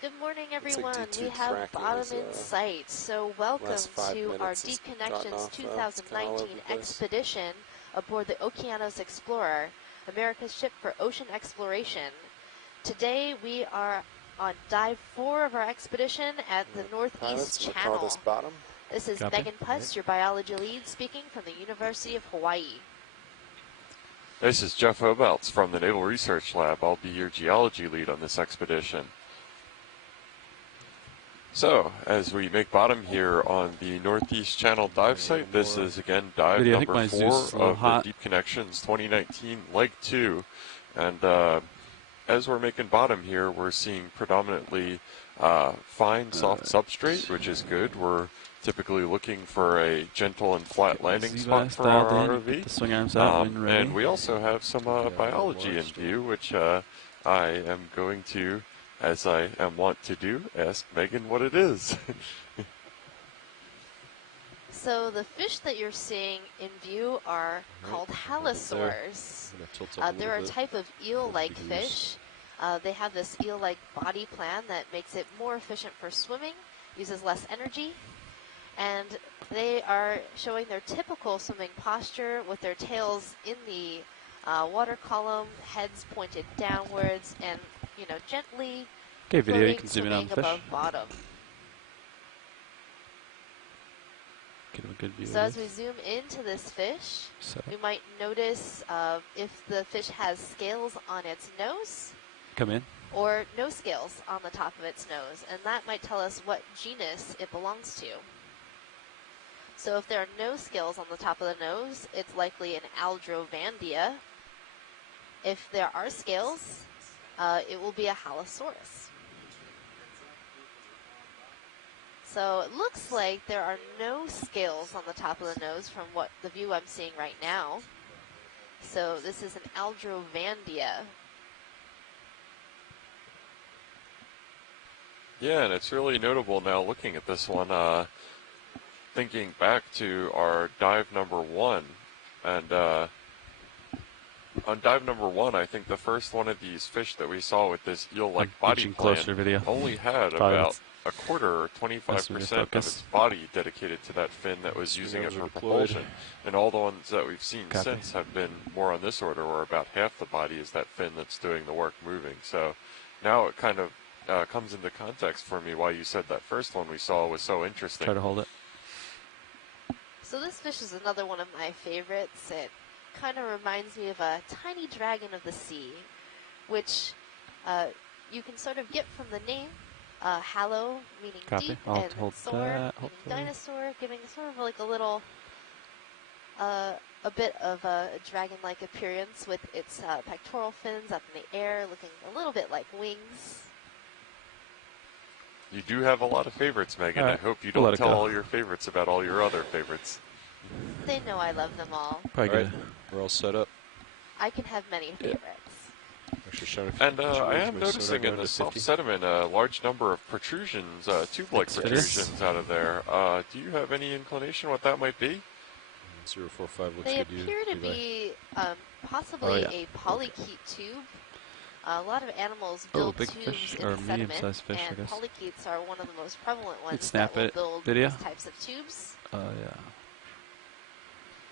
Good morning, everyone. We have bottom in sight. So welcome to our Deep Connections 2019 expedition aboard the Okeanos Explorer, America's ship for ocean exploration. Today we are on dive 4 of our expedition at the Northeast Channel. This is Megan Putz, your biology lead, speaking from the University of Hawaii. This is Jeff Hobelts from the Naval Research Lab. I'll be your geology lead on this expedition. So, as we make bottom here on the Northeast Channel dive site, this is again dive number 4 of the Deep Connections 2019 Leg 2. And as we're making bottom here, we're seeing predominantly fine, soft substrate, which is good. We're typically looking for a gentle and flat landing spot for our ROV. And we also have some biology in view, which I am going to, as I am wont to do, ask Megan what it is. So the fish that you're seeing in view are called halosaurs. They're a type of eel-like fish. They have this eel-like body plan that makes it more efficient for swimming, uses less energy, and they are showing their typical swimming posture with their tails in the water column, heads pointed downwards, and gently video, you can zoom in on the fish. Above bottom. Get a good view. So as we zoom into this fish, we might notice if the fish has scales on its nose. Come in. Or no scales on the top of its nose, and that might tell us what genus it belongs to. So if there are no scales on the top of the nose, it's likely an Aldrovandia. If there are scales, it will be a halosaurus. So it looks like there are no scales on the top of the nose from what the view I'm seeing right now. So this is an Aldrovandia. Yeah, and it's really notable now looking at this one, thinking back to our dive number 1, and on dive number 1, I think the first one of these fish that we saw with this eel-like body plan only had about a quarter or 25% of its body dedicated to that fin that was using it for propulsion. And all the ones that we've seen since have been more on this order, where about half the body is that fin that's doing the work moving. So now it kind of comes into context for me why you said that first one we saw was so interesting. Try to hold it. So this fish is another one of my favorites. It kind of reminds me of a tiny dragon of the sea, which you can sort of get from the name. Halo, meaning deep, and saur, meaning dinosaur, giving sort of like a little, a bit of a dragon-like appearance with its pectoral fins up in the air, looking a little bit like wings. You do have a lot of favorites, Megan. I hope you don't tell all your favorites about all your other favorites. They know I love them all. Probably good. We're all set up. I can have many favorites. And I am noticing in the soft sediment a large number of protrusions, tube-like protrusions out of there. Do you have any inclination what that might be? 045 looks they good. They appear to be possibly a polychaete tube. A lot of animals build tubes in the sediment, and polychaetes are one of the most prevalent ones that will build these types of tubes. Yeah.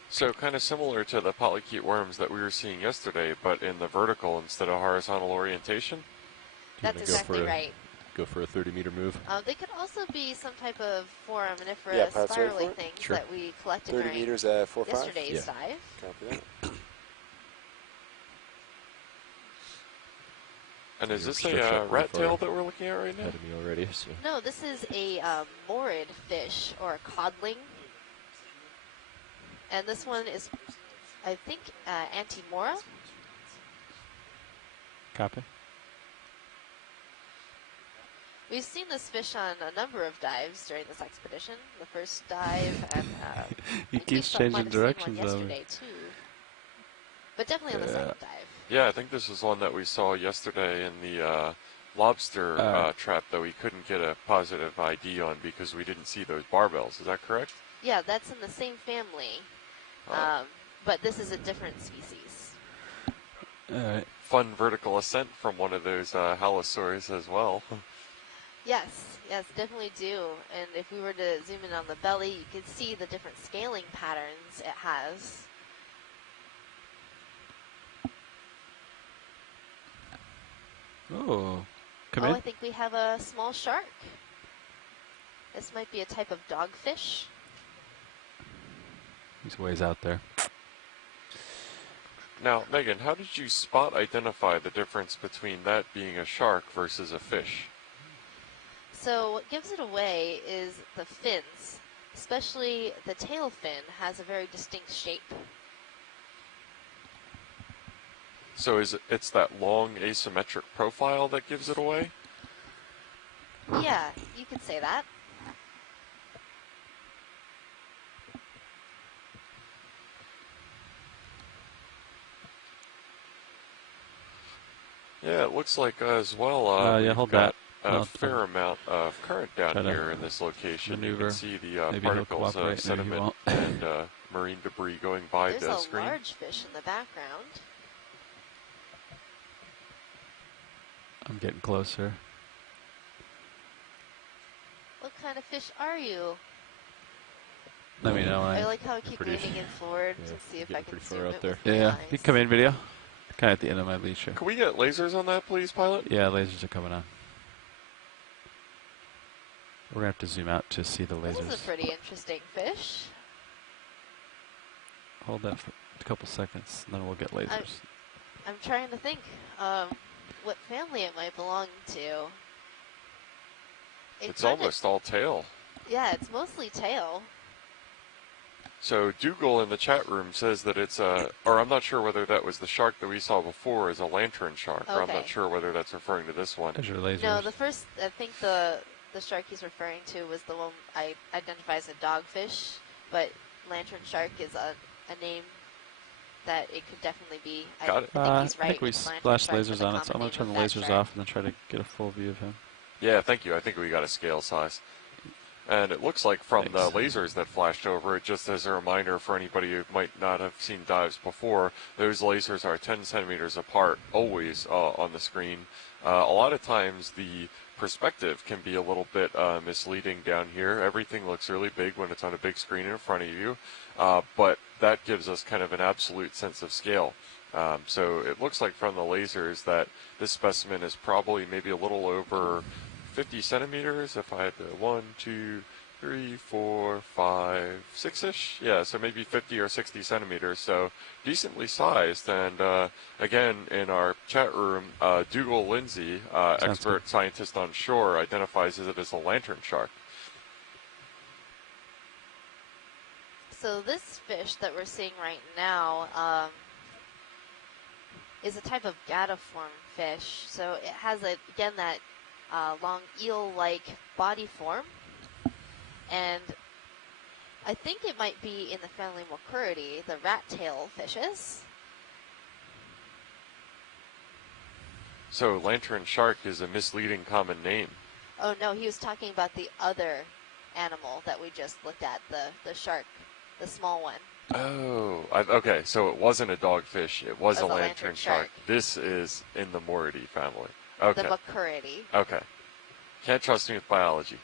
So kind of similar to the polychaete worms that we were seeing yesterday, but in the vertical instead of horizontal orientation? That's exactly right. Go for a 30-meter move. They could also be some type of foraminiferous spirally things that we collected 30 during meters at 4.5? Yesterday's dive. Copy that. And is this a rat tail that we're looking at right now? Ahead of me already, so. No, this is a morid fish, or a codling. And this one is, I think, Antimora. Copy. We've seen this fish on a number of dives during this expedition. The first dive, and he keeps changing directions yesterday too. But definitely on the second dive. Yeah, I think this was one that we saw yesterday in the lobster trap that we couldn't get a positive ID on because we didn't see those barbells. Is that correct? Yeah, that's in the same family. But this is a different species. All right. Fun vertical ascent from one of those halosaurs as well. Yes, yes, definitely do. And if we were to zoom in on the belly, you could see the different scaling patterns it has. Oh, come Oh, in. I think we have a small shark. This might be a type of dogfish. He's ways out there. Now, Megan, how did you identify the difference between that being a shark versus a fish? So what gives it away is the fins, especially the tail fin has a very distinct shape. So it's that long asymmetric profile that gives it away? Yeah, you could say that. Yeah, it looks like as well. Yeah, we've got got that. a fair amount of current down here in this location. You can see the particles of sediment and marine debris going by There's the a screen. large fish in the background. I'm getting closer. What kind of fish are you? Let me know. I like how I keep moving in forward to see if I can zoom it with my Yeah, eyes. you come in video. Kind of at the end of my lead show. Can we get lasers on that, please, pilot? Yeah, lasers are coming on. We're gonna have to zoom out to see the lasers. This is a pretty interesting fish. Hold that for a couple seconds, and then we'll get lasers. I'm trying to think what family it might belong to. It's almost all tail. Yeah, it's mostly tail. So Dougal in the chat room says that it's or I'm not sure whether that was the shark that we saw before is a lantern shark, or I'm not sure whether that's referring to this one. There's your lasers. No, the first, I think the shark he's referring to was the one I identify as a dogfish, but lantern shark is a name that it could definitely be. Got it. I think he's right. I think we splashed lasers on it, so I'm going to turn the lasers off and then try to get a full view of him. Yeah, thank you. I think we got a scale size. And it looks like from the lasers that flashed over it, just as a reminder for anybody who might not have seen dives before, those lasers are 10 centimeters apart, always on the screen. A lot of times the perspective can be a little bit misleading down here. Everything looks really big when it's on a big screen in front of you, but that gives us kind of an absolute sense of scale. So it looks like from the lasers that this specimen is probably maybe a little over 50 centimeters, if I had to, 1, 2, 3, 4, 5, 6-ish. Yeah, so maybe 50 or 60 centimeters, so decently sized. And again, in our chat room, Dougal Lindsay, expert scientist on shore, identifies it as a lantern shark. So this fish that we're seeing right now is a type of gadiform fish. So it has, again, that long eel-like body form, and I think it might be in the family Mocuridae, the rat-tail fishes. So lantern shark is a misleading common name. Oh no, he was talking about the other animal that we just looked at, the shark, the small one. Oh, okay, so it wasn't a dogfish, it was a lantern shark. This is in the Moridae family. Okay. The Mocuridae. Okay. Can't trust me with biology.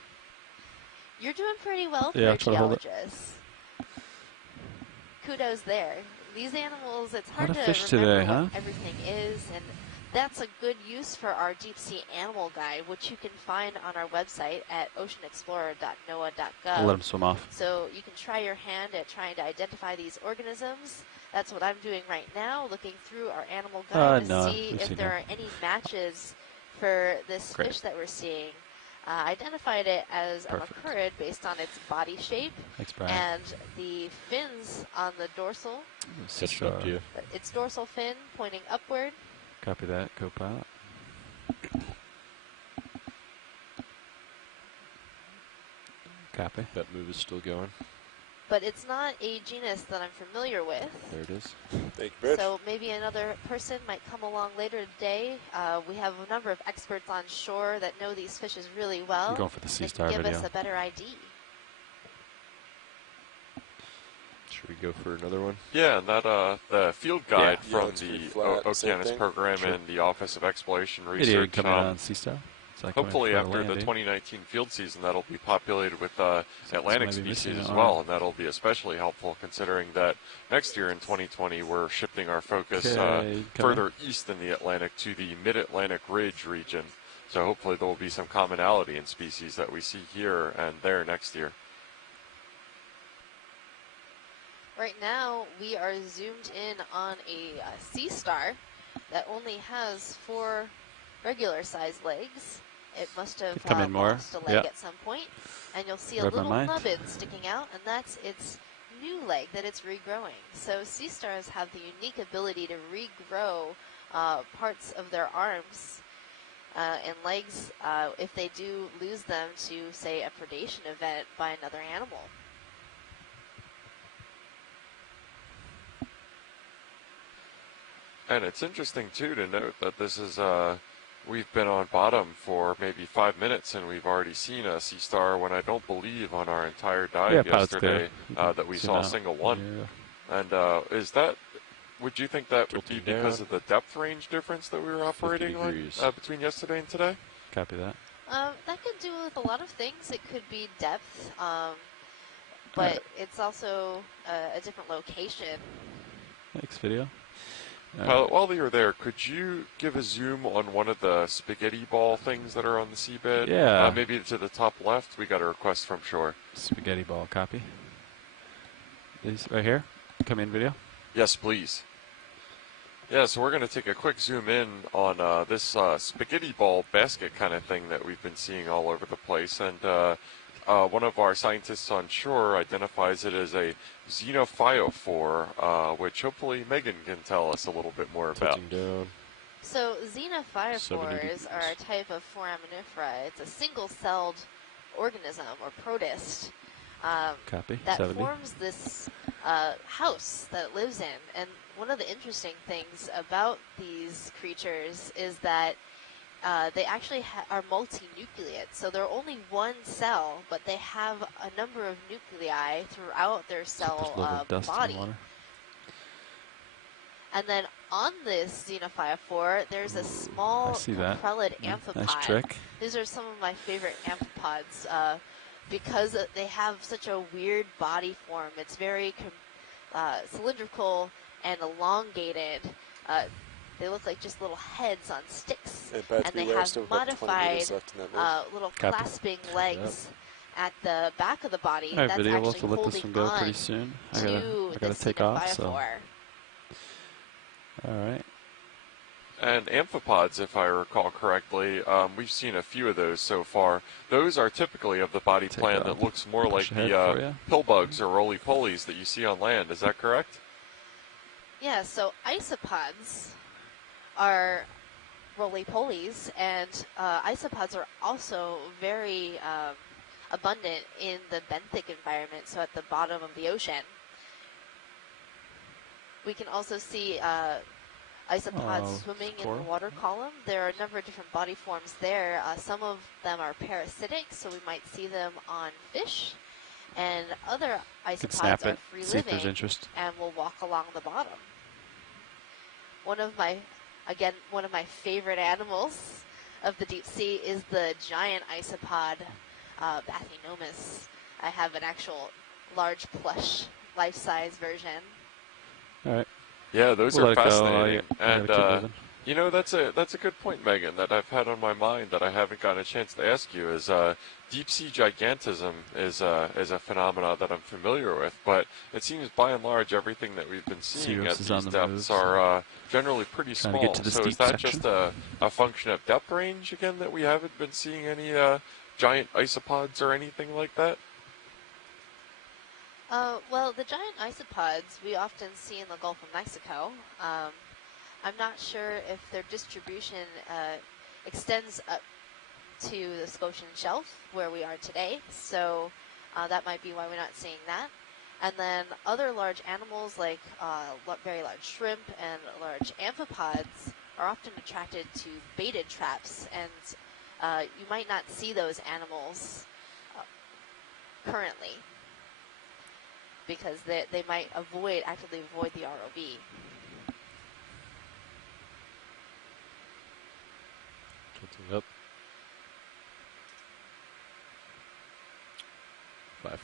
You're doing pretty well for a geologist. Kudos there. These animals, it's hard to remember what everything is, and that's a good use for our deep sea animal guide, which you can find on our website at oceanexplorer.noaa.gov. Let them swim off. So you can try your hand at trying to identify these organisms. That's what I'm doing right now, looking through our animal guide to see if there are any matches for this fish that we're seeing. Identified it as a Mocuridae based on its body shape. Thanks, Brian. And the fins on the dorsal. Its dorsal fin pointing upward. Copy that, co-pilot. Copy. That move is still going. But it's not a genus that I'm familiar with. There it is. Thank you, Bridge. So maybe another person might come along later today. We have a number of experts on shore that know these fishes really well. You're going for the Sea Star video. Give video. us a better ID. Should we go for another one? Yeah, and that the field guide from the Okeanos program and the Office of Exploration Research. Video coming on Sea Star. hopefully after the 2019 field season, that'll be populated with Atlantic species as well, and that'll be especially helpful considering that next year in 2020 we're shifting our focus further east in the Atlantic to the Mid-Atlantic Ridge region. So hopefully there will be some commonality in species that we see here and there next year. Right now, we are zoomed in on a sea star that only has 4 regular-sized legs. It must have lost a leg at some point, and you'll see a little nubbin sticking out, and that's its new leg that it's regrowing. So sea stars have the unique ability to regrow parts of their arms and legs if they do lose them to, say, a predation event by another animal. And it's interesting, too, to note that this is, we've been on bottom for maybe 5 minutes, and we've already seen a sea star when I don't believe on our entire dive yesterday that we saw a single one. Yeah. And is that, would you think that would be because of the depth range difference that we were operating on between yesterday and today? Copy that. That could do with a lot of things. It could be depth, but it's also a different location. Next video. While you're there, could you give a zoom on one of the spaghetti ball things that are on the seabed? Yeah. Maybe to the top left. We got a request from shore. Spaghetti ball, copy. These right here. Come in video. Yes, please. Yeah, so we're going to take a quick zoom in on this spaghetti ball basket kind of thing that we've been seeing all over the place. And one of our scientists on shore identifies it as a xenophyophore, which hopefully Megan can tell us a little bit more about. So xenophyophores are a type of foraminifera. It's a single-celled organism or protist that forms this house that it lives in. And one of the interesting things about these creatures is that they actually are multinucleate, so they're only one cell, but they have a number of nuclei throughout their cell body. And then on this xenophyophore, there's a small coprolid amphipod. Nice trick. These are some of my favorite amphipods because they have such a weird body form. It's very cylindrical and elongated. They look like just little heads on sticks, and they have modified little clasping legs at the back of the body. All right, that's video. We'll actually have to let this one go pretty soon. I gotta take off. So. All right. And amphipods, if I recall correctly, we've seen a few of those so far. Those are typically of the body plan that looks more like the pill bugs or roly-polies that you see on land. Is that correct? Yeah, so isopods are roly-polies, and isopods are also very abundant in the benthic environment, so at the bottom of the ocean. We can also see isopods swimming in the water column. There are a number of different body forms there. Some of them are parasitic, so we might see them on fish, and other isopods are free-living and will walk along the bottom. One of my favorite animals of the deep sea is the giant isopod, Bathynomus. I have an actual large plush, life-size version. All right. Yeah, those are fascinating. And you know, that's a good point, Megan, that I've had on my mind that I haven't gotten a chance to ask you. Is deep sea gigantism is a phenomena that I'm familiar with, but it seems by and large everything that we've been seeing at these depths are generally pretty small. So is that just a function of depth range again that we haven't been seeing any giant isopods or anything like that? Well, the giant isopods we often see in the Gulf of Mexico. I'm not sure if their distribution extends up to the Scotian Shelf, where we are today, so that might be why we're not seeing that. And then other large animals like very large shrimp and large amphipods are often attracted to baited traps, and you might not see those animals currently because they might actively avoid the ROV. Up.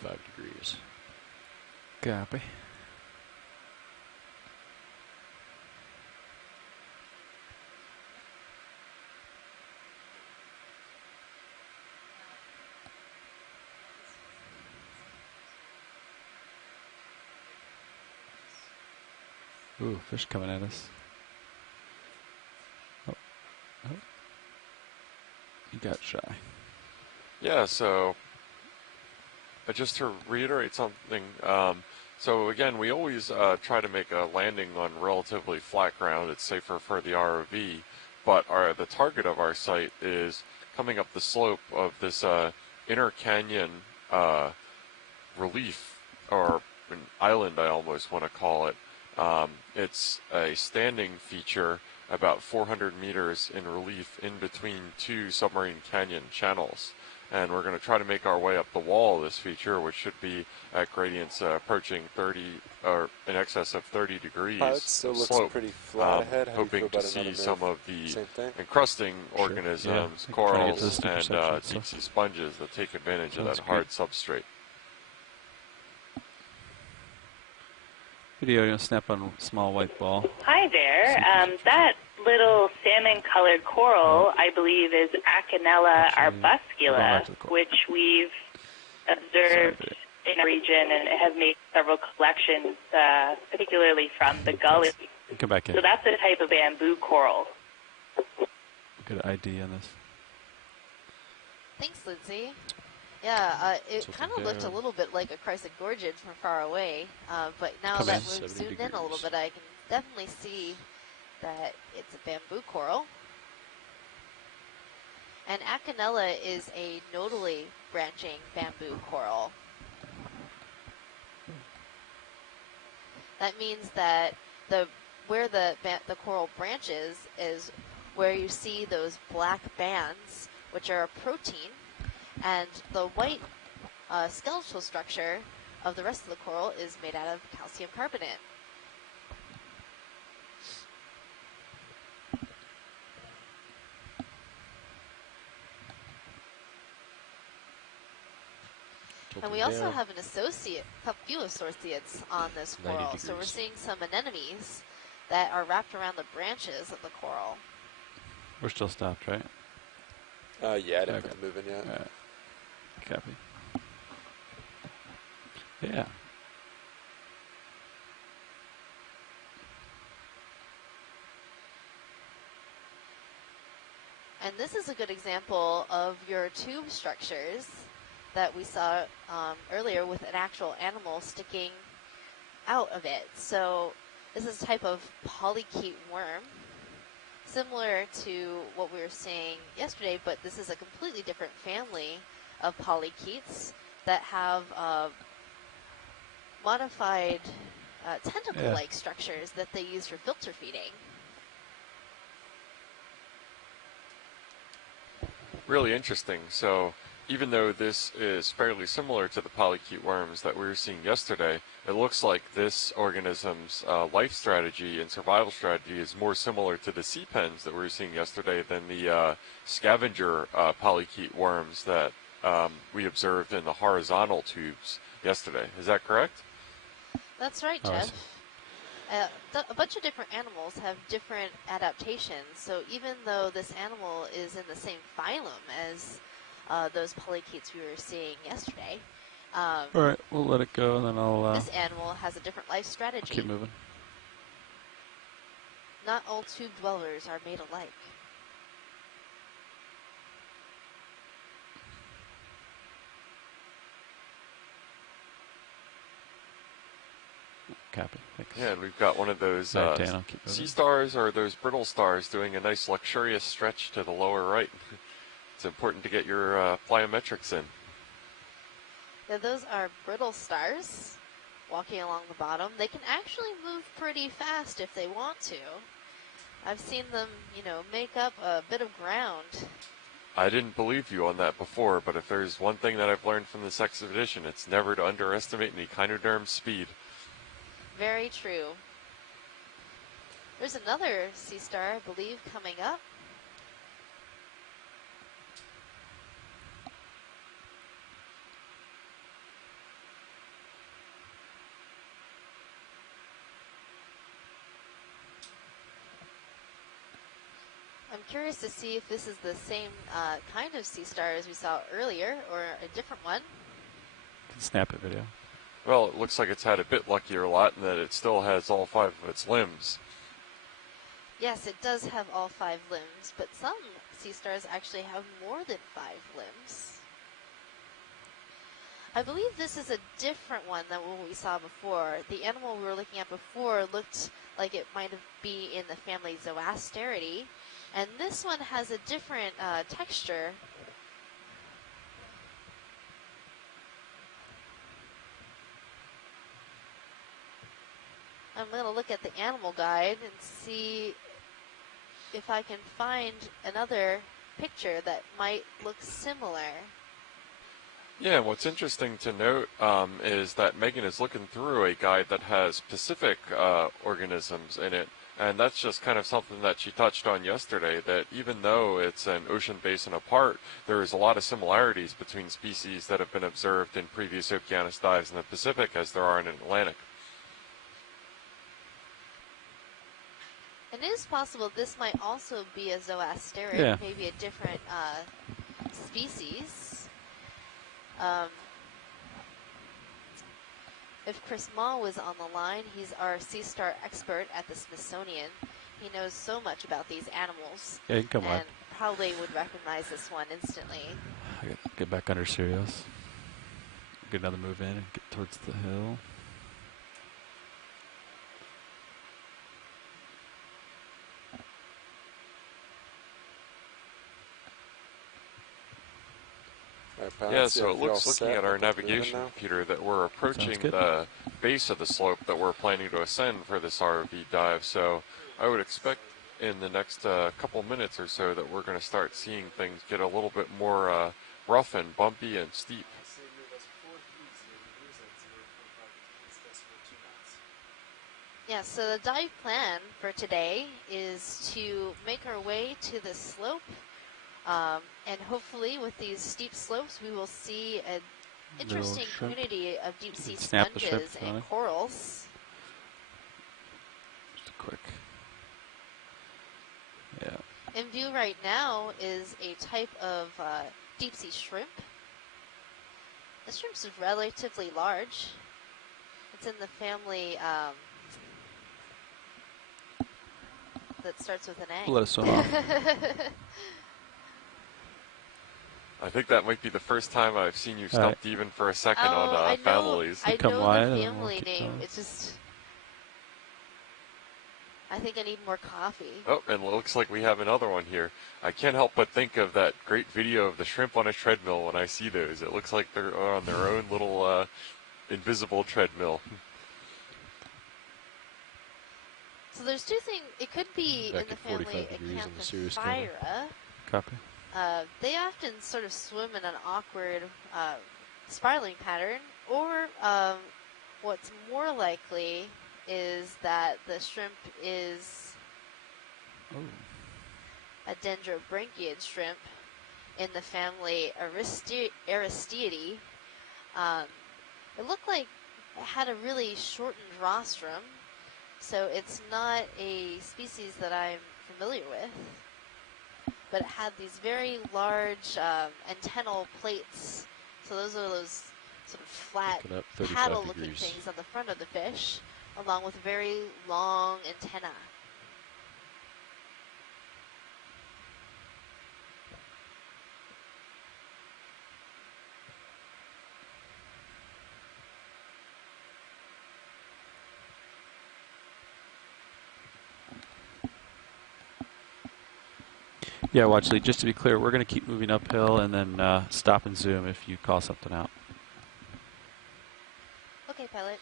5 degrees. Copy. Ooh, fish coming at us. Oh. Oh. He got shy. Yeah, so just to reiterate something, so again, we always try to make a landing on relatively flat ground. It's safer for the ROV, but the target of our site is coming up the slope of this inner canyon relief, or an island I almost want to call it. It's a standing feature about 400 meters in relief in between two submarine canyon channels. And we're going to try to make our way up the wall of this feature, which should be at gradients approaching 30 or in excess of 30 degrees It still looks slope. pretty flat ahead. Hoping to see some of the encrusting organisms, yeah. corals, and deep sea sponges that take advantage of that hard substrate. Video, you're going to snap on a small white ball. Hi there. That little salmon-colored coral, I believe, is Acanella arbuscula, which we've observed in a region and have made several collections, particularly from the gully. Come back in. So that's a type of bamboo coral. Good ID on this. Thanks, Lindsay. Yeah, it kind of looked a little bit like a chrysogorgid from far away, but now that we've zoomed in a little bit, I can definitely see that it's a bamboo coral. And Acanella is a nodally branching bamboo coral. That means that where the coral branches is where you see those black bands, which are a protein, and the white skeletal structure of the rest of the coral is made out of calcium carbonate. And we also have a few associates on this coral. So we're seeing some anemones that are wrapped around the branches of the coral. We're still stopped, right? Yeah, I didn't put the move in yet. All right. Copy. Yeah. And this is a good example of your tube structures that we saw earlier with an actual animal sticking out of it. So this is a type of polychaete worm, similar to what we were seeing yesterday, but this is a completely different family of polychaetes that have modified tentacle-like structures that they use for filter feeding. Really interesting. So even though this is fairly similar to the polychaete worms that we were seeing yesterday, it looks like this organism's life strategy and survival strategy is more similar to the sea pens that we were seeing yesterday than the scavenger polychaete worms that we observed in the horizontal tubes yesterday. Is that correct? That's right, Jeff. A bunch of different animals have different adaptations, so even though this animal is in the same phylum as those polychaetes we were seeing yesterday, all right, we'll let it go, and then I'll... this animal has a different life strategy. I'll keep moving. Not all tube dwellers are made alike. Copy. Thanks. Yeah, and we've got one of those sea stars or those brittle stars doing a nice luxurious stretch to the lower right. It's important to get your plyometrics in. Yeah, those are brittle stars walking along the bottom. They can actually move pretty fast if they want to. I've seen them, make up a bit of ground. I didn't believe you on that before, but if there's one thing that I've learned from this expedition, it's never to underestimate any echinoderm speed. Very true. There's another sea star, I believe, coming up. I'm curious to see if this is the same kind of sea star as we saw earlier, or a different one. Snap it video. Well, it looks like it's had a bit luckier lot in that it still has all 5 of its limbs. Yes, it does have all 5 limbs, but some sea stars actually have more than 5 limbs. I believe this is a different one than what we saw before. The animal we were looking at before looked like it might be in the family Zoasteridae, and this one has a different texture. I'm going to look at the animal guide and see if I can find another picture that might look similar. Yeah, and what's interesting to note is that Megan is looking through a guide that has Pacific organisms in it, and that's just kind of something that she touched on yesterday, that even though it's an ocean basin apart, there is a lot of similarities between species that have been observed in previous Okeanos dives in the Pacific as there are in the Atlantic. And it is possible this might also be a Zoasterid, maybe a different species. If Chris Maw was on the line, he's our sea star expert at the Smithsonian. He knows so much about these animals, yeah, you can come and on. probably would recognize this one instantly. Get back under Sirius. Get another move in and get towards the hill. Yeah, so it looks, looking at our navigation computer, that we're approaching the base of the slope that we're planning to ascend for this ROV dive. So I would expect in the next couple minutes or so that we're going to start seeing things get a little bit more rough and bumpy and steep. Yeah, so the dive plan for today is to make our way to the slope. And hopefully with these steep slopes, we will see an interesting community of deep sea sponges and corals. Just a quick. Yeah. In view right now is a type of deep sea shrimp. The shrimp is relatively large. It's in the family that starts with an A. Let us swim off. I think that might be the first time I've seen you stumped even for a second on families. I know the family name. It's just, I think I need more coffee. Oh, and it looks like we have another one here. I can't help but think of that great video of the shrimp on a treadmill when I see those. It looks like they're on their own little invisible treadmill. So there's two things. It could be in the family Acanthophyra. Copy. They often sort of swim in an awkward spiraling pattern, or what's more likely is that the shrimp is a dendrobranchiid shrimp in the family Aristeidae. It looked like it had a really shortened rostrum, so it's not a species that I'm familiar with. But it had these very large antennal plates. So those are those sort of flat paddle-looking things on the front of the fish, along with very long antennae. Yeah, Watchley, just to be clear, we're going to keep moving uphill and then stop and zoom if you call something out. Okay, pilot.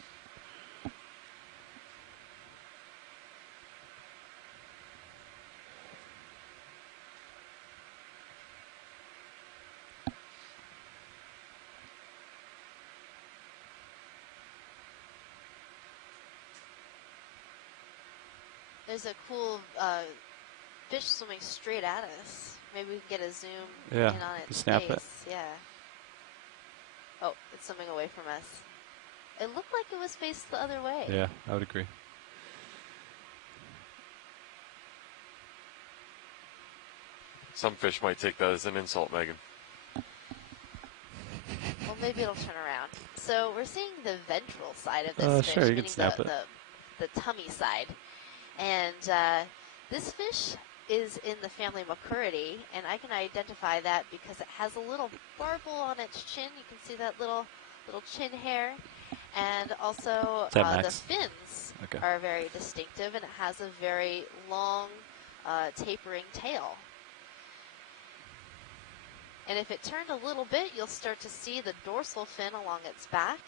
There's a cool fish swimming straight at us. Maybe we can get a zoom in on its face. Yeah. Oh, it's swimming away from us. It looked like it was faced the other way. Yeah, I would agree. Some fish might take that as an insult, Megan. Well, maybe it'll turn around. So we're seeing the ventral side of this fish, sure, you meaning can snap it. the tummy side. And this fish is in the family Macuridae, and I can identify that because it has a little barbel on its chin. You can see that little chin hair. And also the fins are very distinctive, and it has a very long tapering tail. And if it turned a little bit, you'll start to see the dorsal fin along its back.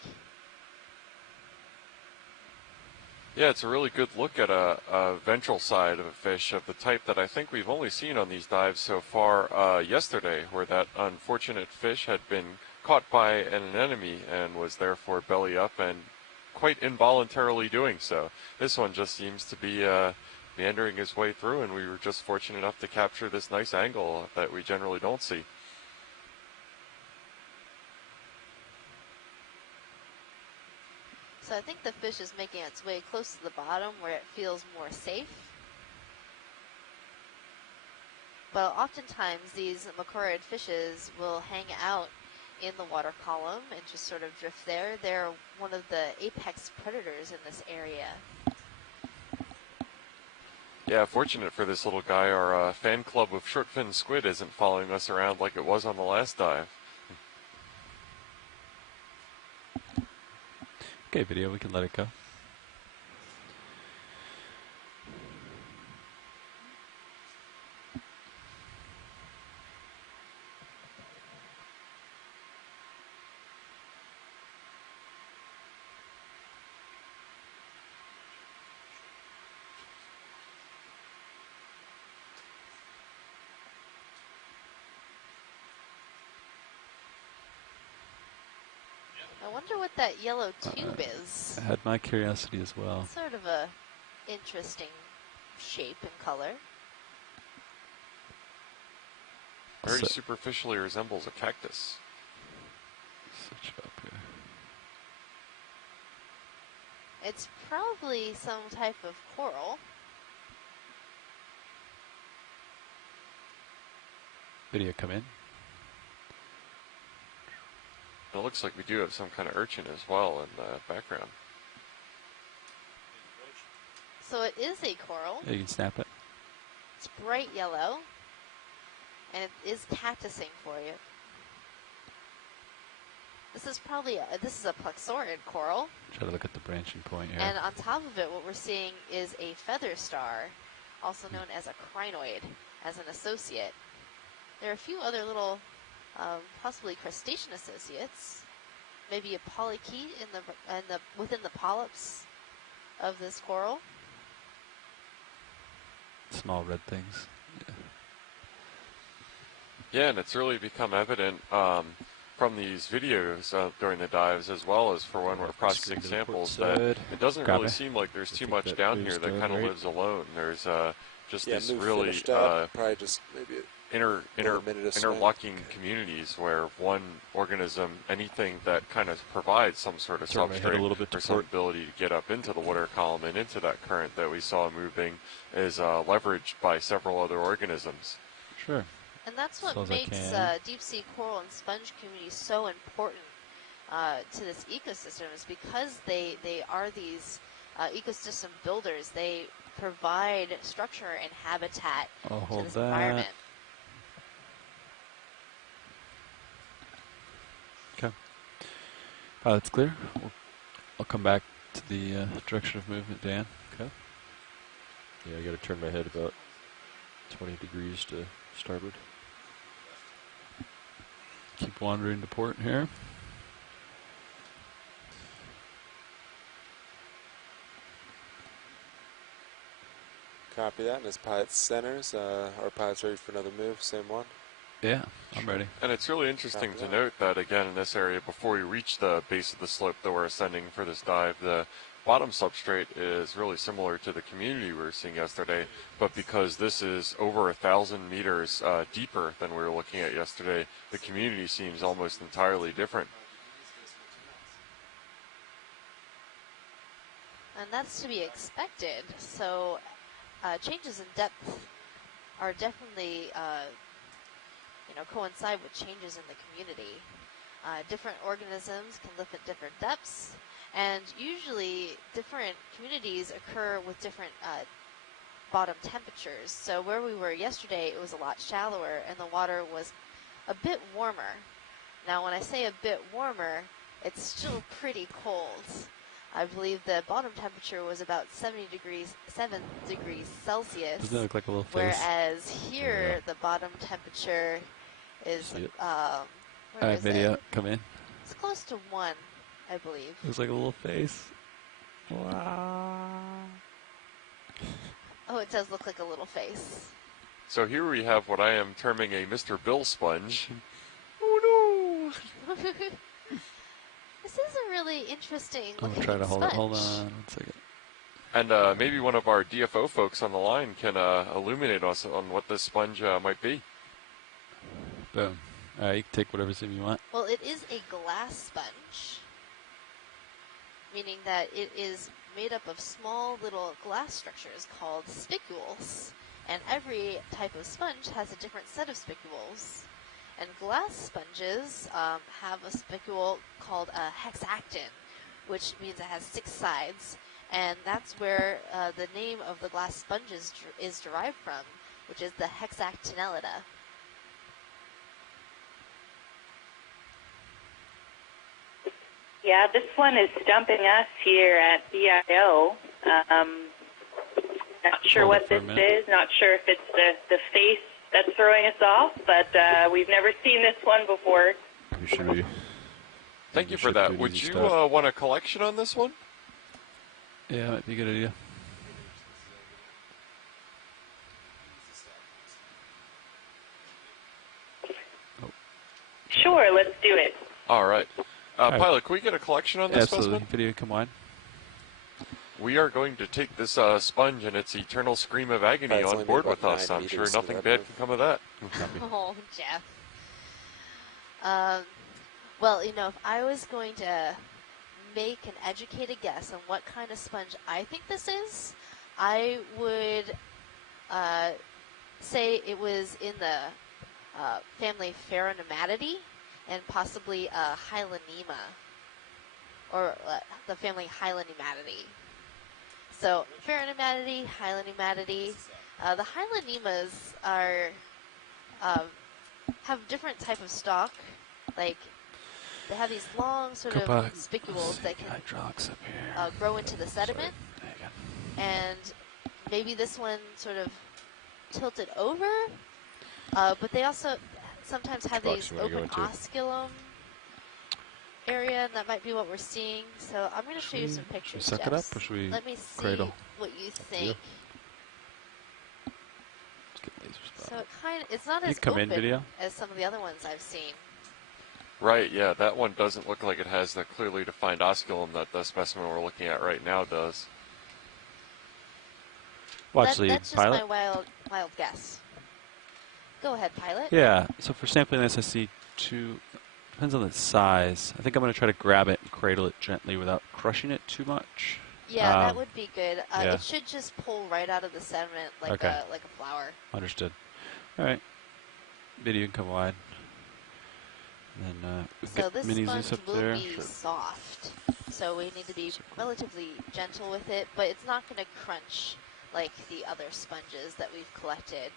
Yeah, it's a really good look at a ventral side of a fish of the type that I think we've only seen on these dives so far yesterday, where that unfortunate fish had been caught by an enemy and was therefore belly up and quite involuntarily doing so. This one just seems to be meandering his way through, and we were just fortunate enough to capture this nice angle that we generally don't see. So I think the fish is making its way close to the bottom where it feels more safe. But oftentimes these Macuridae fishes will hang out in the water column and just sort of drift there. They're one of the apex predators in this area. Yeah, fortunate for this little guy, our fan club of short-fin squid isn't following us around like it was on the last dive. Okay, video, we can let it go. I wonder what that yellow tube is. I had my curiosity as well. It's sort of a interesting shape and color. Very superficially resembles a cactus. Switch up here. It's probably some type of coral. Video come in. It looks like we do have some kind of urchin as well in the background. So it is a coral. Yeah, you can snap it. It's bright yellow, and it is cactusing for you. This is probably a plexaurid coral. Try to look at the branching point here. And on top of it, what we're seeing is a feather star, also known as a crinoid, as an associate. There are a few other little possibly crustacean associates, maybe a polychaete within the polyps of this coral. Small red things. Yeah, and it's really become evident from these videos during the dives, as well as for when we're processing samples, that it doesn't really seem like there's too much down here that kind of lives alone. There's just these really probably just maybe interlocking communities where one organism, anything that kind of provides some sort of substrate or some ability to get up into the water column and into that current that we saw moving, is leveraged by several other organisms. Sure. And that's what makes deep sea coral and sponge communities so important to this ecosystem, is because they are these ecosystem builders. They provide structure and habitat to this environment. Okay. Pilot's clear. I'll come back to the direction of movement, Dan. Okay. Yeah, I got to turn my head about 20 degrees to starboard. Keep wandering to port here. Copy that. And as pilot centers, our pilot's ready for another move. Same one. Yeah, I'm ready. And it's really interesting to note that, again, in this area, before we reach the base of the slope that we're ascending for this dive, the bottom substrate is really similar to the community we were seeing yesterday, but because this is over 1,000 meters deeper than we were looking at yesterday, the community seems almost entirely different. And that's to be expected. So changes in depth are definitely coincide with changes in the community. Different organisms can live at different depths, and usually different communities occur with different bottom temperatures. So where we were yesterday, it was a lot shallower, and the water was a bit warmer. Now, when I say a bit warmer, it's still pretty cold. I believe the bottom temperature was about 7 degrees Celsius. Doesn't that look like a little face? Whereas here, the bottom temperature is, where is video, it? Come in. It's close to 1, I believe. Looks like a little face. Wow. Oh, it does look like a little face. So here we have what I am terming a Mr. Bill sponge. Oh no! This is a really interesting looking I'm trying to hold sponge. it. Hold on 1 second. And maybe one of our DFO folks on the line can illuminate us on what this sponge might be. Boom. All right, you can take whatever zoom you want. Well, it is a glass sponge, meaning that it is made up of small little glass structures called spicules. And every type of sponge has a different set of spicules. And glass sponges have a spicule called a hexactin, which means it has 6 sides. And that's where the name of the glass sponge is derived from, which is the hexactinellida. Yeah, this one is stumping us here at BIO. Not sure what this is. Not sure if it's the face that's throwing us off, but we've never seen this one before. Thank you for that. Would you want a collection on this one? Yeah, that might be a good idea. Sure, let's do it. All right. Pilot, can we get a collection on this Absolutely. specimen? Video, come on. We are going to take this sponge and its eternal scream of agony on board with us. I'm sure nothing bad can come of that. Oh, Jeff. Well, if I was going to make an educated guess on what kind of sponge I think this is, I would say it was in the family Pheronematidae and possibly Hylanema, or the family Hylanematidae. So, Pheronematidae, Hylanematidae. The Hylanemas are have different type of stalk. Like, they have these long sort of spicules that can grow into the sediment. And maybe this one sort of tilted over. But they also sometimes have these open osculum area, and that might be what we're seeing. So I'm going to show you some pictures. Should we suck it up, or should we Let me see cradle? What you think. Yeah. So it's not as open as some of the other ones I've seen. Right, yeah, that one doesn't look like it has the clearly defined osculum that the specimen we're looking at right now does. Well, that's just Pilot? my wild guess. Go ahead, Pilot. Yeah, so for sampling this, I see depends on the size. I think I'm going to try to grab it and cradle it gently without crushing it too much. Yeah, that would be good. It should just pull right out of the sediment like a flower. Understood. All right. Video can come wide. And then so this sponge up will there. be soft, so we need to be relatively gentle with it, but it's not going to crunch like the other sponges that we've collected.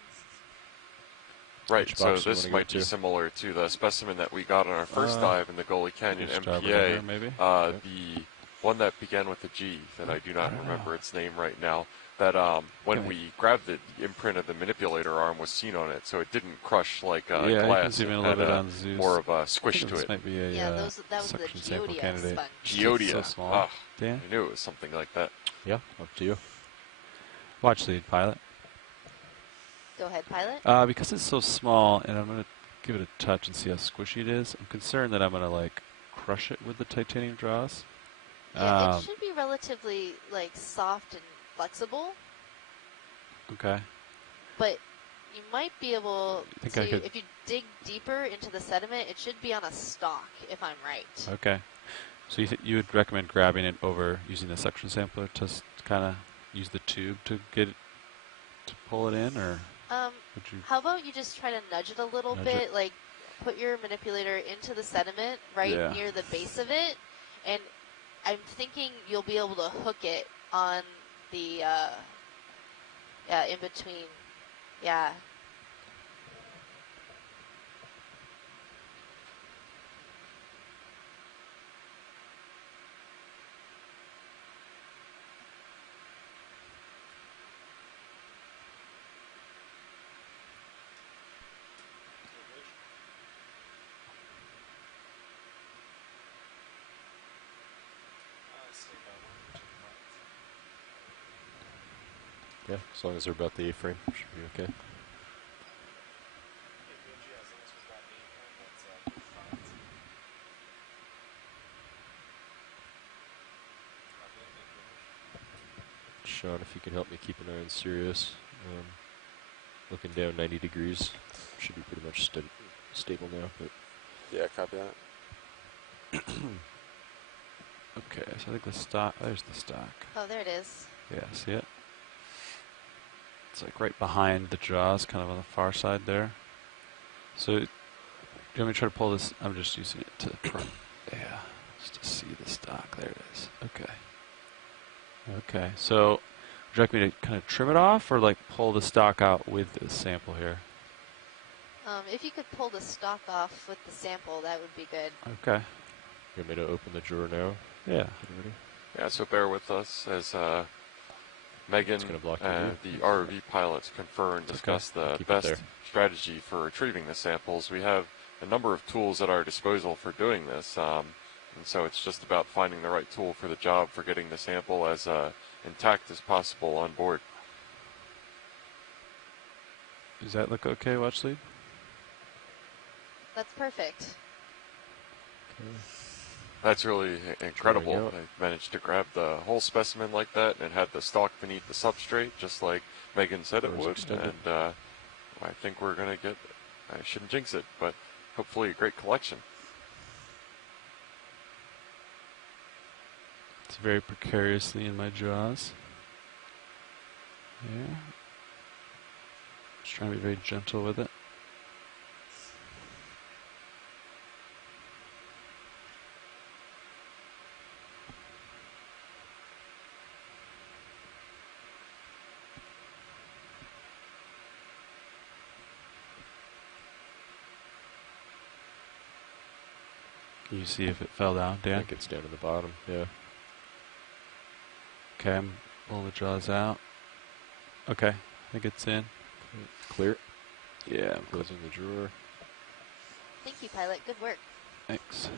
Right, so this might be similar to the specimen that we got on our first dive in the Gully Canyon MPA, the one that began with a G, that I do not remember its name right now, that when we grabbed it, the imprint of the manipulator arm was seen on it, so it didn't crush like glass. You can see even a little bit on Zeus. More of a squish to it. Might be a, that was the Geodia sponge. Geodia. So small. I knew it was something like that. Yeah, up to you. Watch lead, Pilot. Go ahead, Pilot. Because it's so small, and I'm going to give it a touch and see how squishy it is, I'm concerned that I'm going to crush it with the titanium draws. Yeah, it should be relatively soft and flexible. Okay. But you might be able to, if you dig deeper into the sediment, it should be on a stalk, if I'm right. Okay. So you would recommend grabbing it over using the suction sampler to kind of use the tube to get it, to pull it in, or? How about you just try to nudge it a little bit, like put your manipulator into the sediment right near the base of it, and I'm thinking you'll be able to hook it on the, in between. Yeah. Yeah, as long as they're about the A-frame, should be okay. Sean, if you can help me keep an eye on Sirius. Looking down 90 degrees. Should be pretty much stable now. But yeah, copy that. Okay, so I think the stock, there's the stock. Oh, there it is. Yeah, see it? It's like right behind the jaws, kind of on the far side there. So, do you want me to try to pull this? I'm just using it to, yeah, just to see the stock. There it is. Okay. Okay, so would you like me to kind of trim it off or like pull the stock out with the sample here? If you could pull the stock off with the sample, that would be good. Okay. You want me to open the drawer now? Yeah. Yeah, so bear with us as Megan and the ROV pilots confer and discuss the best strategy for retrieving the samples. We have a number of tools at our disposal for doing this, and so it's just about finding the right tool for the job for getting the sample as intact as possible on board. Does that look okay, watch lead? That's perfect. Okay. That's really incredible. I managed to grab the whole specimen like that and had the stalk beneath the substrate, just like Megan said it would. And I think we're going to get, I shouldn't jinx it, but hopefully a great collection. It's very precariously in my jaws. Yeah. Just trying to be very gentle with it. Can you see if it fell down, Dan? I think it's down in the bottom, yeah. Okay, I'm pulling the jaws out. Okay, I think it's in. Clear? Yeah, I'm closing the drawer. Thank you, pilot. Good work. Thanks.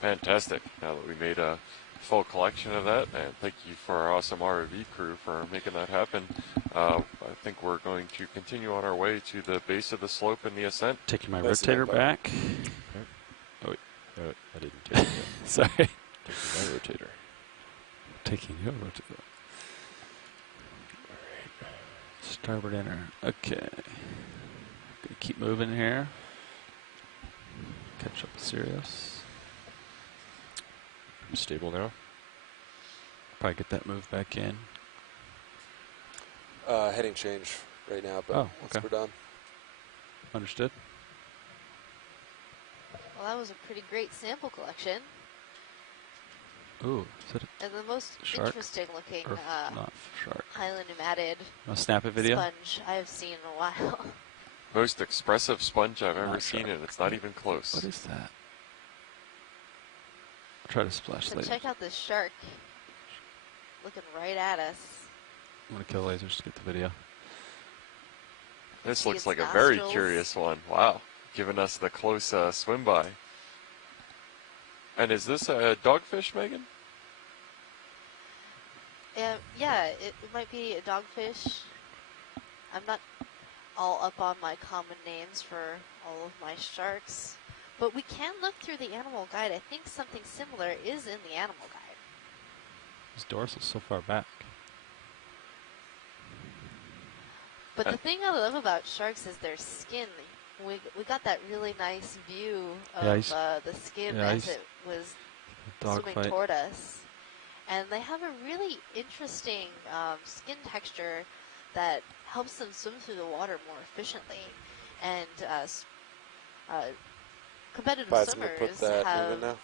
Fantastic. Now that we made a full collection of that, and thank you for our awesome ROV crew for making that happen. I think we're going to continue on our way to the base of the slope and the ascent. Taking my rotator back. Oh, wait. No, I didn't take it. Sorry. Taking my rotator. Taking your rotator. Alright. Starboard inner. Okay. Gonna keep moving here. Catch up with Sirius. Stable now. Probably get that move back in. Heading change right now, but once we're done. Understood. Well, that was a pretty great sample collection. Ooh, is that and the most interesting looking highly pneumatid sponge I have seen in a while. Most expressive sponge I've ever seen, and it's not even close. What is that? I'll try to splash later. Check out this shark. Looking right at us. I'm going to kill lasers to get the video. This looks like a very curious one. Wow. Giving us the close swim by. And is this a dogfish, Megan? Yeah, it might be a dogfish. I'm not all up on my common names for all of my sharks. But we can look through the animal guide. I think something similar is in the animal guide. His dorsal's so far back. But the thing I love about sharks is their skin. We got that really nice view of the skin as it was swimming toward us. And they have a really interesting skin texture that helps them swim through the water more efficiently. And competitive swimmers have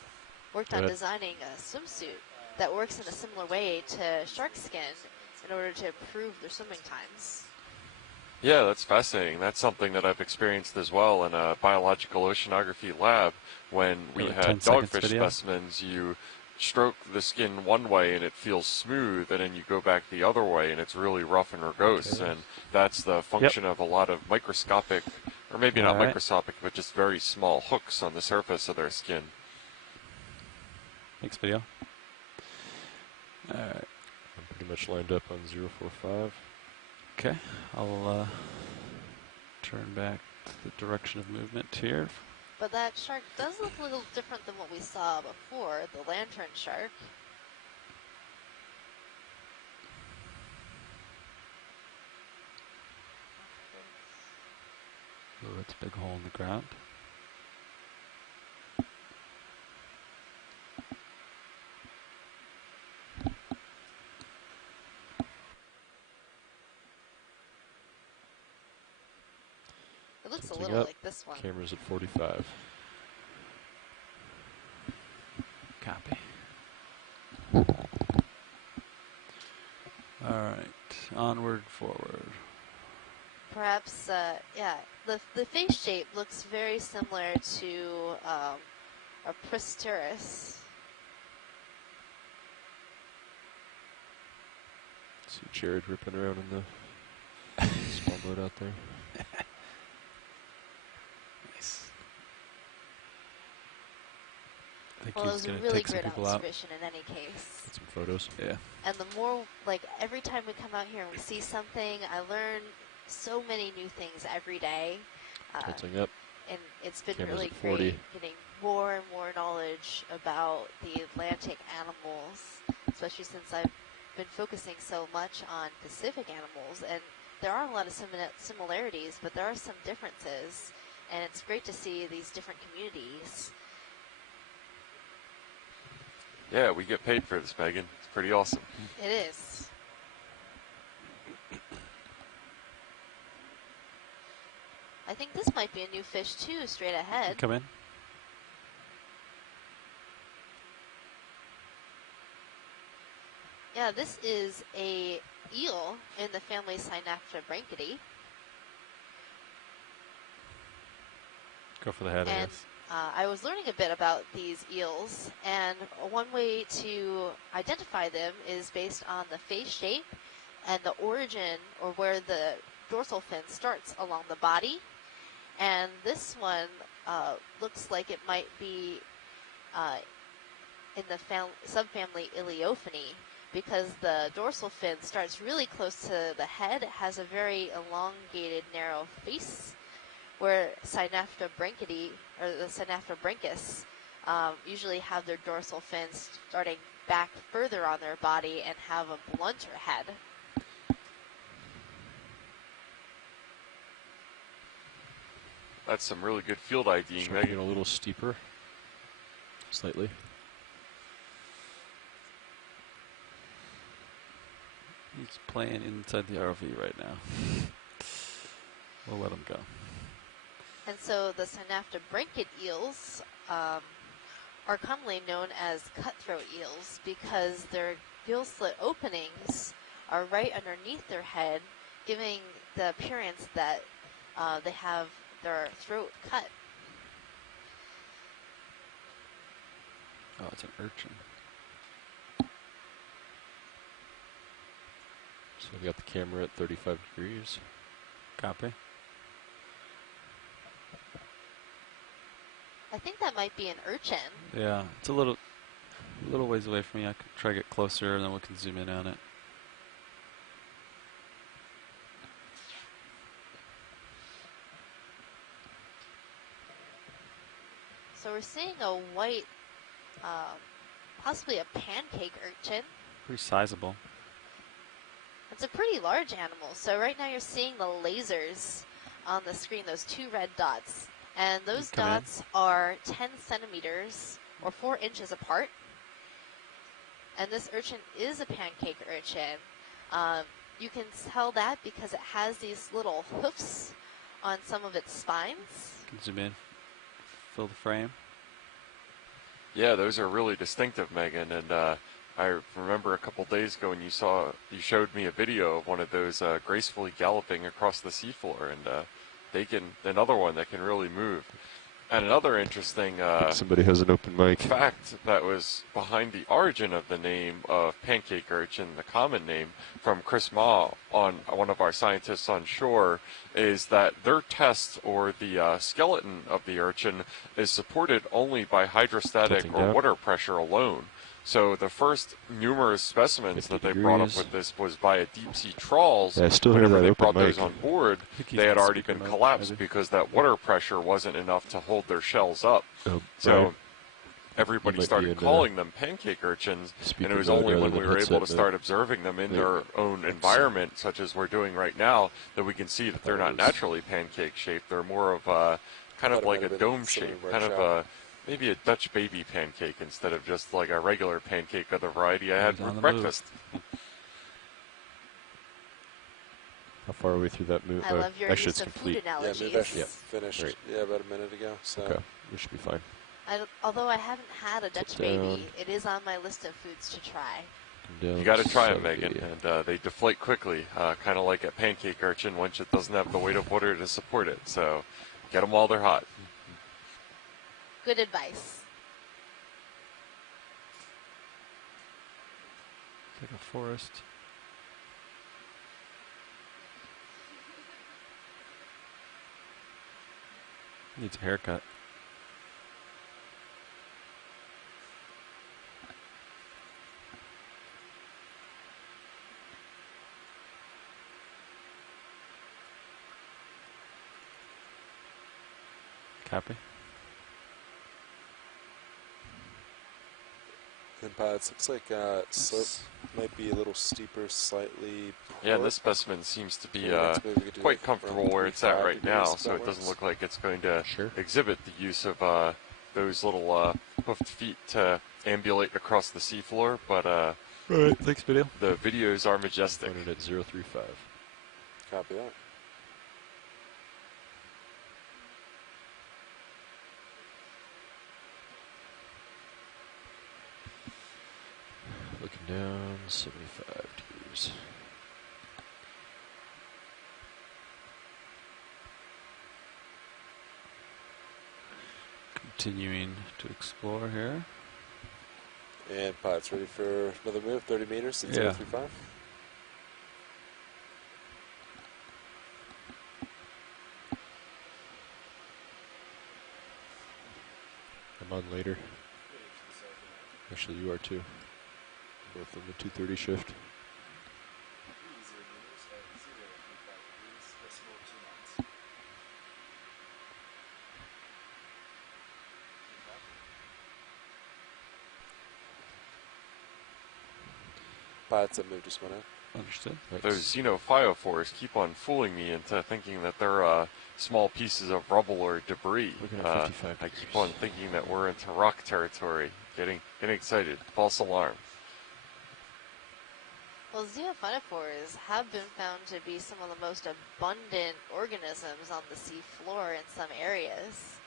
worked on designing a swimsuit that works in a similar way to shark skin in order to improve their swimming times. Yeah, that's fascinating. That's something that I've experienced as well in a biological oceanography lab. When we had dogfish specimens, you stroke the skin one way and it feels smooth, and then you go back the other way and it's really rough and rugose. And that's the function of a lot of microscopic, or maybe not microscopic, but just very small hooks on the surface of their skin. Thanks, video. I'm pretty much lined up on 045. Okay, I'll turn back to the direction of movement here. But that shark does look a little different than what we saw before, the lantern shark. Oh, that's a big hole in the ground. It looks a little like this one. Camera's at 45. Copy. All right, onward, forward. Perhaps, yeah, the face shape looks very similar to a Pristerus. See Jared ripping around in the small boat out there. Nice. I think Well, it was a really great observation in any case. Get some photos. Yeah. And the more, like, every time we come out here and we see something, I learn so many new things every day. Tilting up. And it's been Camera's really at 40. great getting more and more knowledge about the Atlantic animals, especially since I've been focusing so much on Pacific animals. And there are a lot of similarities, but there are some differences. And it's great to see these different communities. Yeah, we get paid for this, Megan. It's pretty awesome. It is. I think this might be a new fish too, straight ahead. Come in. Yeah, this is a eel in the family Synaptobranchidae. Go for the head, I guess. I was learning a bit about these eels, and one way to identify them is based on the face shape and the origin, or where the dorsal fin starts along the body. And this one looks like it might be in the subfamily Ileophany, because the dorsal fin starts really close to the head. It has a very elongated, narrow face, where Synaptobranchidae, or the Synaptobranchus, usually have their dorsal fins starting back further on their body and have a blunter head. That's some really good field IDing, Megan. A little steeper, slightly. He's playing inside the ROV right now. We'll let him go. And so the Synaptobranchid eels are commonly known as cutthroat eels because their gill slit openings are right underneath their head, giving the appearance that they have their throat cut. Oh, it's an urchin. So we got the camera at 35 degrees. Copy. I think that might be an urchin. Yeah, it's a little ways away from me. I could try to get closer, and then we can zoom in on it. So we're seeing a white, possibly a pancake urchin. Pretty sizable. It's a pretty large animal. So right now you're seeing the lasers on the screen, those two red dots. And those dots are 10 centimeters or 4 inches apart. And this urchin is a pancake urchin. You can tell that because it has these little hoofs on some of its spines. You can zoom in, fill the frame. Yeah, those are really distinctive, Megan. And I remember a couple days ago when you showed me a video of one of those gracefully galloping across the seafloor, and another one that can really move. And another interesting somebody has an open mic. fact that was behind the origin of the name of pancake urchin, the common name, from Chris Ma, on one of our scientists on shore, is that their test, or the skeleton of the urchin, is supported only by hydrostatic or water pressure alone. So the first numerous specimens that they brought up with this was via deep sea trawls. Yeah, I still hear that they open brought mic. those on board, they had already been collapsed because that water pressure wasn't enough to hold their shells up. So everybody started calling them pancake urchins, and it was only when we were able to start observing them in their own environment, such as we're doing right now, that we can see that they're not naturally pancake shaped. They're more of kind of like a dome shape, kind of a maybe a Dutch baby pancake instead of just like a regular pancake of the variety I had for breakfast. How far are we through that move? I love your actually, use it's of complete. food analogies. Yeah, maybe I should finished. Right. Yeah, about a minute ago. So. Okay, we should be fine. Although I haven't had a Dutch baby, it is on my list of foods to try. You got to try them, Megan, and they deflate quickly, kind of like a pancake urchin once it doesn't have the weight of water to support it. So get them while they're hot. Good advice. It's like a forest. Needs a haircut. Copy. And pilots, looks like slope might be a little steeper, slightly. Yeah, and this specimen seems to be quite comfortable where it's at right now, so it doesn't look like it's going to exhibit the use of those little hoofed feet to ambulate across the seafloor, but Alright, thanks video. The videos are majestic. Running at 035. Copy that. Looking down, 75 degrees. Continuing to explore here. And pilots ready for another move, 30 meters at 035. I'm on later. Actually, you are too. Both in the 230 shift. Pilots that move just went out. Understood. Those xenophyophores keep on fooling me into thinking that they're small pieces of rubble or debris. I keep on thinking that we're into rock territory. Getting excited. False alarm. Well, xenophyophores have been found to be some of the most abundant organisms on the sea floor in some areas.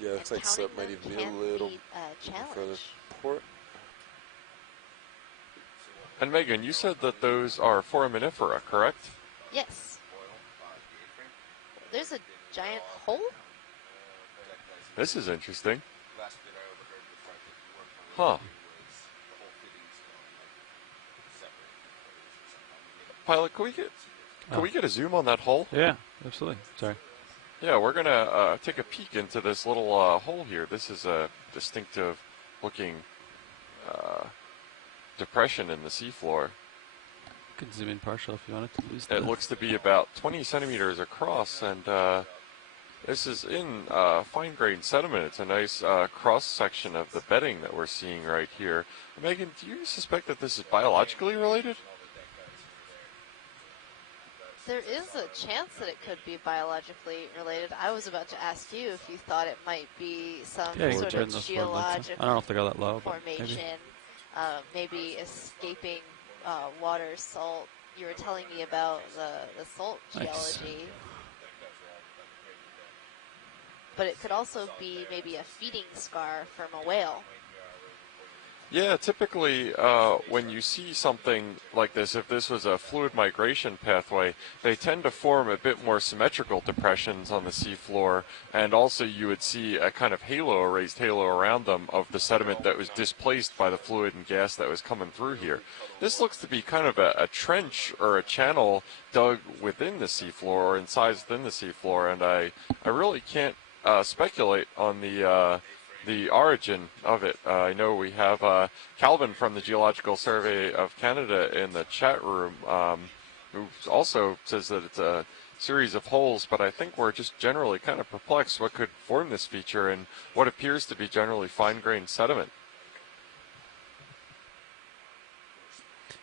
Yeah, it looks like slope might even be a little further port. And Megan, you said that those are foraminifera, correct? Yes. There's a giant hole? This is interesting. Huh. Pilot, can we get a zoom on that hole? Yeah, absolutely. Sorry. Yeah, we're gonna take a peek into this little hole here. This is a distinctive looking depression in the seafloor. You can zoom in partial if you wanted to lose It looks to be about 20 centimeters across, and this is in fine-grained sediment. It's a nice cross-section of the bedding that we're seeing right here. Megan, do you suspect that this is biologically related? There is a chance that it could be biologically related. I was about to ask you if you thought it might be some sort of geological I don't know if they got that low, formation. maybe escaping water, salt. You were telling me about the salt geology. But it could also be maybe a feeding scar from a whale. Yeah, typically when you see something like this, if this was a fluid migration pathway, they tend to form a bit more symmetrical depressions on the seafloor, and also you would see a kind of halo, a raised halo around them of the sediment that was displaced by the fluid and gas that was coming through here. This looks to be kind of a trench or a channel dug within the seafloor or incised within the seafloor, and I really can't speculate on the origin of it. I know we have Calvin from the Geological Survey of Canada in the chat room, who also says that it's a series of holes, but I think we're just generally kind of perplexed what could form this feature in what appears to be generally fine-grained sediment.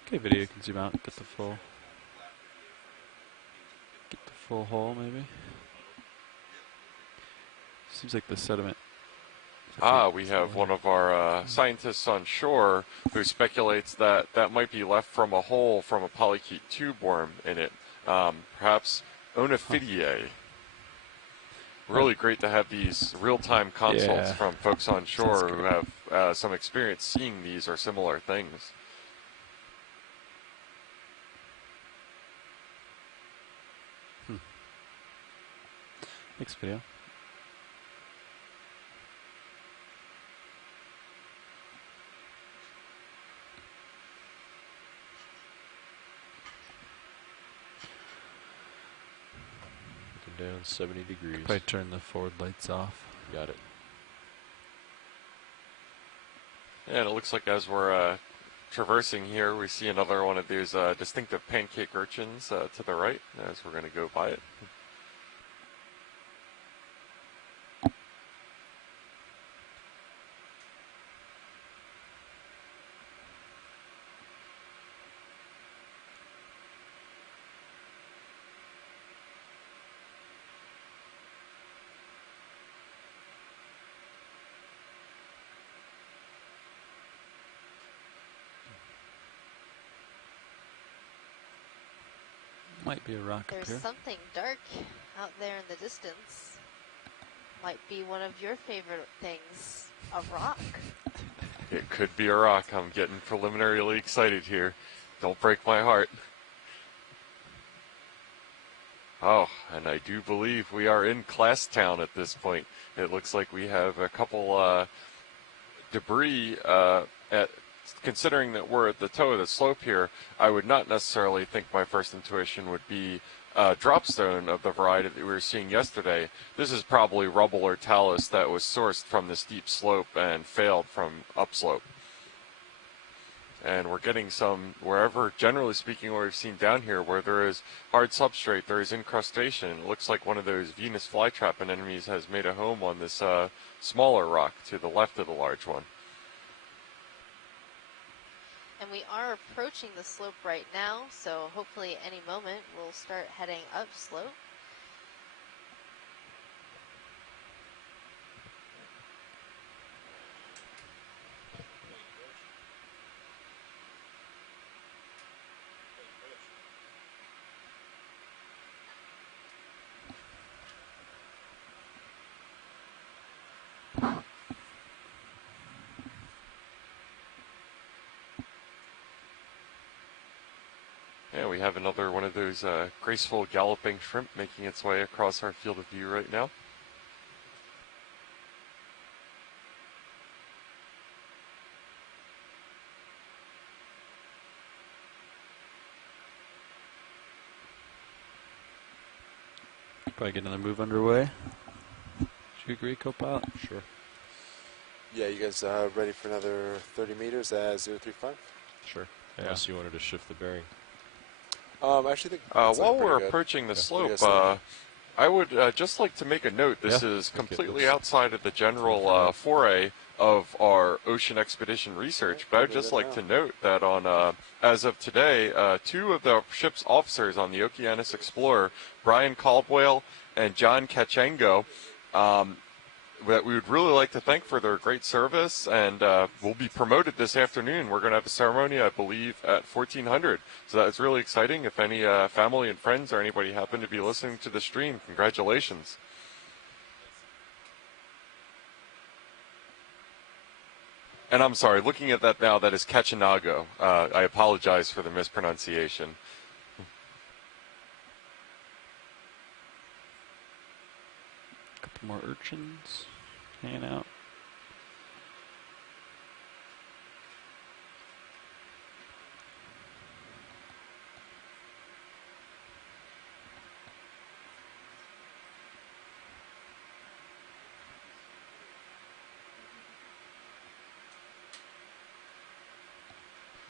Okay, video, you can zoom out, get the full hole maybe. Seems like the sediment. We have one of our scientists on shore who speculates that that might be left from a hole from a polychaete tube worm in it, perhaps Onophidiae. Really great to have these real-time consults from folks on shore who have some experience seeing these or similar things. Next video. Down 70 degrees. Probably turn the forward lights off. Got it. Yeah, and it looks like as we're traversing here, we see another one of these distinctive pancake urchins to the right as we're going to go by it. Might be a rock up here. There's something dark out there in the distance. Might be one of your favorite things, a rock. It could be a rock. I'm getting preliminarily excited here. Don't break my heart. Oh, and I do believe we are in Class Town at this point. It looks like we have a couple debris considering that we're at the toe of the slope here, I would not necessarily think my first intuition would be dropstone of the variety that we were seeing yesterday. This is probably rubble or talus that was sourced from the steep slope and failed from upslope. And we're getting some, wherever, generally speaking, what we've seen down here, where there is hard substrate, there is incrustation. It looks like one of those Venus flytrap anemones has made a home on this smaller rock to the left of the large one. And we are approaching the slope right now, so hopefully any moment we'll start heading upslope. Yeah, we have another one of those graceful galloping shrimp making its way across our field of view right now. Probably get another move underway. Do you agree, co-pilot? Sure. Yeah, you guys ready for another 30 meters at 035? Sure. Unless you wanted to shift the bearing. I actually think while we're approaching the slope, I would just like to make a note. This is completely outside of the general foray of our ocean expedition research, but I would just like to note that on as of today, two of the ship's officers on the Okeanos Explorer, Brian Caldwell and John Kachengo, that we would really like to thank for their great service, and will be promoted this afternoon. We're going to have a ceremony, I believe, at 1400. So that's really exciting. If any family and friends or anybody happen to be listening to the stream, congratulations. And I'm sorry, looking at that now, that is Kachinago. I apologize for the mispronunciation. Couple more urchins hanging out.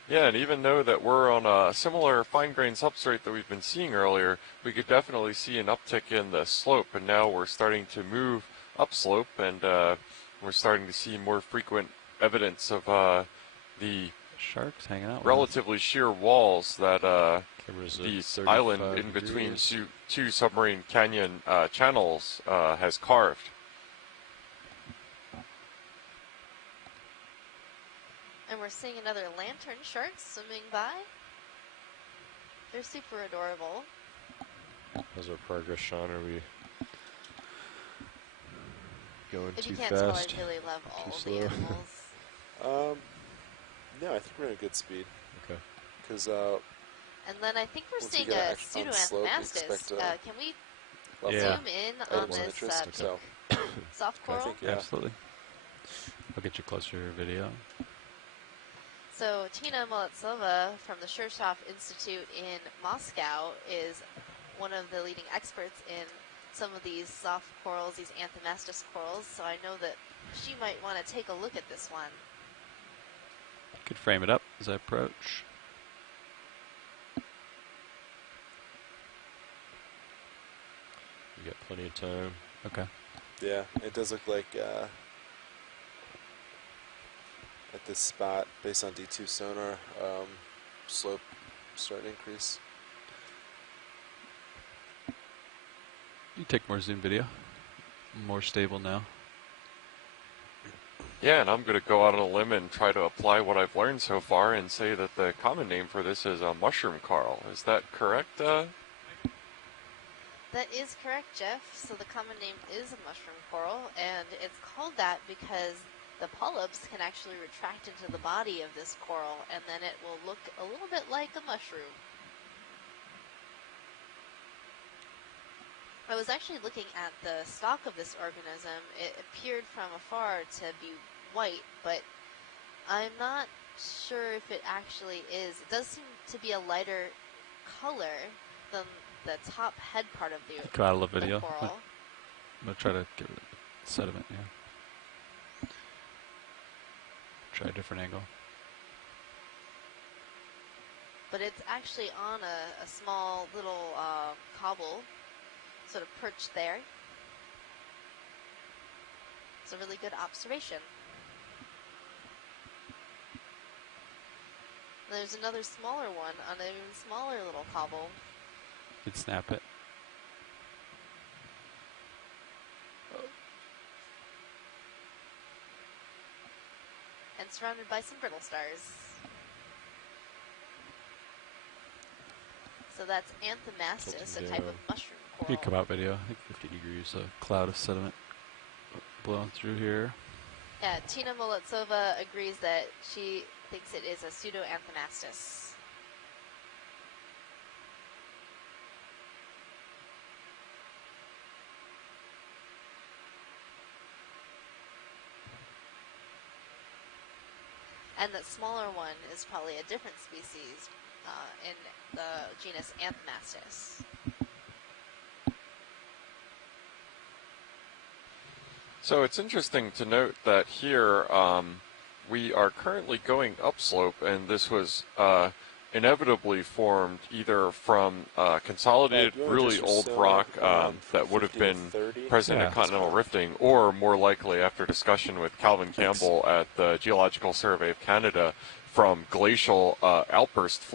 Yeah, and even though that we're on a similar fine-grained substrate that we've been seeing earlier, we could definitely see an uptick in the slope, and now we're starting to move upslope, and we're starting to see more frequent evidence of the sharks hanging out. Relatively sheer walls that the island in between two submarine canyon channels has carved. And we're seeing another lantern shark swimming by. They're super adorable. How's our progress, Sean? Are we going if too you can't fast? Tell, I really love all too of slow? the animals. No, I think we're at a good speed. Okay. Because and then I think we're seeing a pseudoanthomastus. Can we zoom in on this soft coral? I think, Absolutely. I'll get you closer video. So Tina Molitsova from the Shirshov Institute in Moscow is one of the leading experts in some of these soft corals, these anthomastus corals. So I know that she might want to take a look at this one. Could frame it up as I approach. You got plenty of time. Okay. Yeah, it does look like at this spot, based on D2 sonar, slope starting to increase. You take more zoom video. More stable now. Yeah, and I'm going to go out on a limb and try to apply what I've learned so far and say that the common name for this is a mushroom coral. Is that correct? That is correct, Jeff. So the common name is a mushroom coral, and it's called that because the polyps can actually retract into the body of this coral, and then it will look a little bit like a mushroom. I was actually looking at the stalk of this organism. It appeared from afar to be white, but I'm not sure if it actually is. It does seem to be a lighter color than the top head part of the Go out of the video. coral. I'm going to try to get rid of sediment here. Try a different angle. But it's actually on a small little cobble, sort of perched there. It's a really good observation. There's another smaller one on an even smaller little cobble. You'd snap it. And surrounded by some brittle stars. So that's anthomastus, a type of mushroom coral. You come out video. I think 50 degrees, a cloud of sediment blowing through here. Yeah, Tina Molitsova agrees that she thinks it is a pseudoanthomastus. And that smaller one is probably a different species in the genus Anthomastus. So it's interesting to note that here we are currently going upslope, and this was inevitably formed either from consolidated really old rock that would have been present at continental rifting, or more likely after discussion with Calvin Campbell at the Geological Survey of Canada from glacial outburst